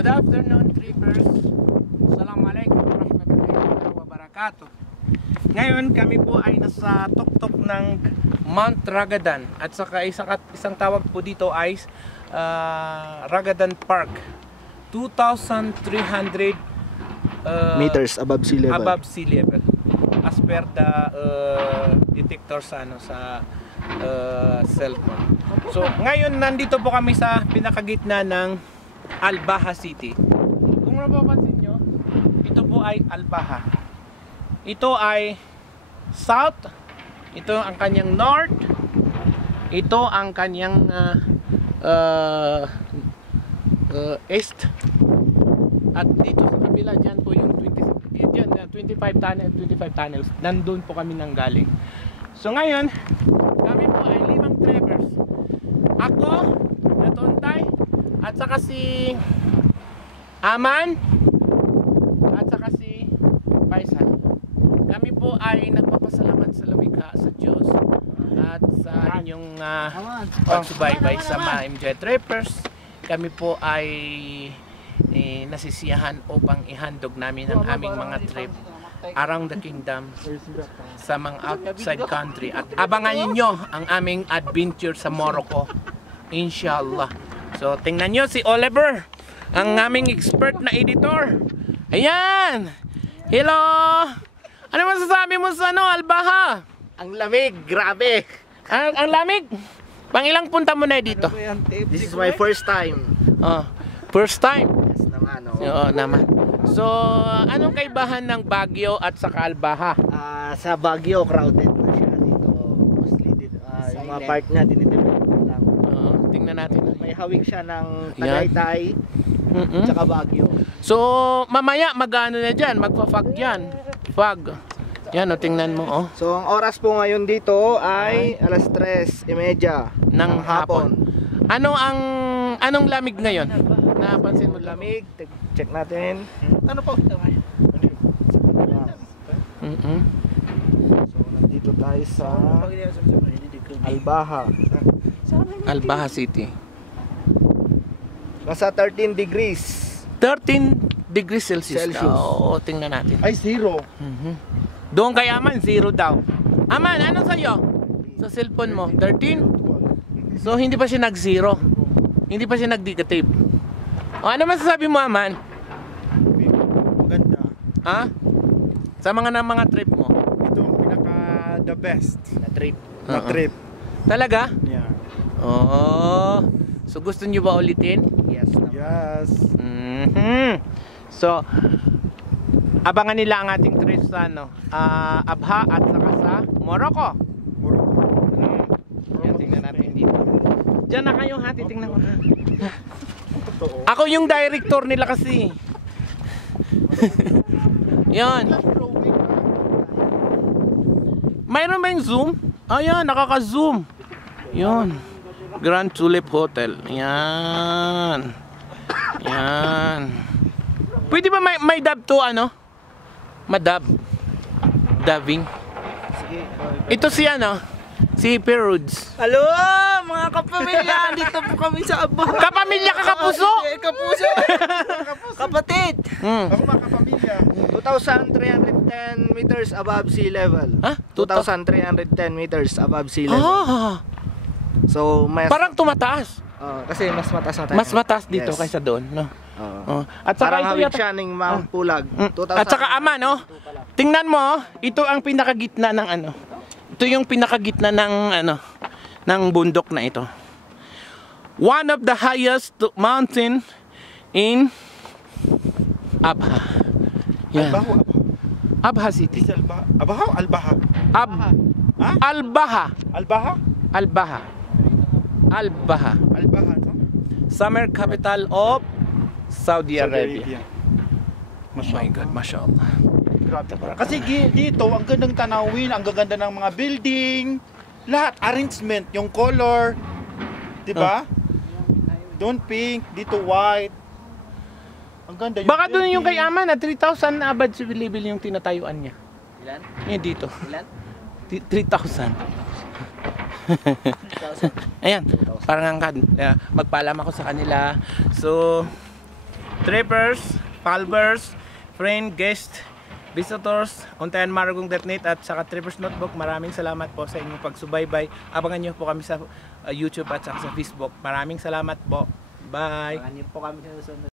Good afternoon, trippers. Assalamualaikum warahmatullahi wabarakatuh. Ngayon kami po ay nasa tuktok ng Mount Ragadan at saka isang tawag po dito ay Ragadan Park. 2,300 meters above sea level. Above sea level. As per the detector sa cellphone. So ngayon nandito po kami sa pinakagitna ng Al-Baha City. Kung mapapansin nyo, ito po ay Al-Baha. Ito ay south, ito ang kanyang north, ito ang kanyang east, at dito sa kabila dyan po yung 25 tunnels. Nandun po kami nang galing. So ngayon kami po ay 5 trappers. Ako, Natuntay, at saka si Aman, at saka si Faisal. Kami po ay nagpapasalamat sa lumikha, sa Diyos, at sa inyong pagsubaybay sa mga MJ Trappers. Kami po ay nasisiyahan upang ihandog namin ang aming mga trip around the kingdom sa mga outside country, at abangan niyo ang aming adventure sa Morocco, inshallah. So tingnan nyo si Oliver, ang aming expert na editor. Ayan, hello. Ano masasabi mo sa Al-Baha? Ang lamig, grabe. Ang lamig. Pangilang punta mo na dito? This is my first time. First time? Yes naman. Oo naman. So, anong kaibahan ng Baguio at saka Al-Baha? Sa Baguio, crowded na siya dito. Mostly dito, yung mga park na dinidevelop lang. Tingnan natin. May hawig siya ng Tagaytay, tsaka Baguio. So, mamaya magano na dyan? Magpa-fog yan. Fog. Yan, tingnan mo. So, ang oras po ngayon dito ay alas 3:30 ng hapon. Anong lamig ngayon? Napansin mo lamig? Check natin. Ano po? So, nandito tayo sa Al-Baha. Al-Baha City. Nasa 13 degrees. 13 degrees Celsius. Oo, tingnan natin. Ay, 0. Doon kay Aman, 0 daw. Aman, ano sa'yo? Sa cellphone mo, 13? So, hindi pa siya nag-0. Hindi pa siya nag-negative. Ano masasabi mo, Aman? Maganda. Sa mga trip mo? Ito ang pinaka the best Na trip. na trip. Talaga? Yeah. So, gusto nyo ba ulitin? Yes. Yes. So, abangan nila ang ating trip sa Abha at saka sa Morocco. Yan, tingnan natin dito. Diyan na kayo ha, titingnan ko ha. Ako yung director nila kasi. Yan. Mayroon ba yung zoom? Ayan, nakaka-zoom. Yan. Grand Tulip Hotel. Yan. Yan. Pwede ba may dub to Madub. Dubbing. Sige. Ito si Peruds. Hello, mga kapamilya. Dito po kami sa Abha. Kapamilya ka, kapuso? Kapuso. Kapatid. Ako mga kapamilya. 2,310 meters above sea level. 2,310 meters above sea level. So, Parang tumataas. kasi mas mataas na tayo. Mas mataas dito kaysa doon, no? At saka parang hawig siya ng Mount Pulag. At saka Ama, no? Tingnan mo, ito ang pinakagitna ng Ito yung pinakagitna ng bundok na ito. One of the highest mountain in Abha. Yan. Abha City. Abaha o Albaha? Al-Baha. Albaha? Al-Baha. Al-Baha. Albaha, no? Summer capital of Saudi Arabia. Oh my God, mashallah. Grabe. Kasi dito, ang gandang tanawin, ang gaganda ng mga building, lahat, arrangement, yung color, di ba? Doon pink, dito white. Ang ganda yung Baka doon yung kay building. Ama na 3,000 na abad civil yung tinatayuan niya. Ilan? Yan dito. Ilan? 3,000. Ayan, parang angkad. Magpaalam ako sa kanila. So, trippers, followers, friend, guest, visitors, untayanmaragong.net at saka Trippers Notebook. Maraming salamat po sa inyong pagsubaybay. Abangan nyo po kami sa YouTube at saka sa Facebook. Maraming salamat po. Bye! Abangan niyo po kami sa susunod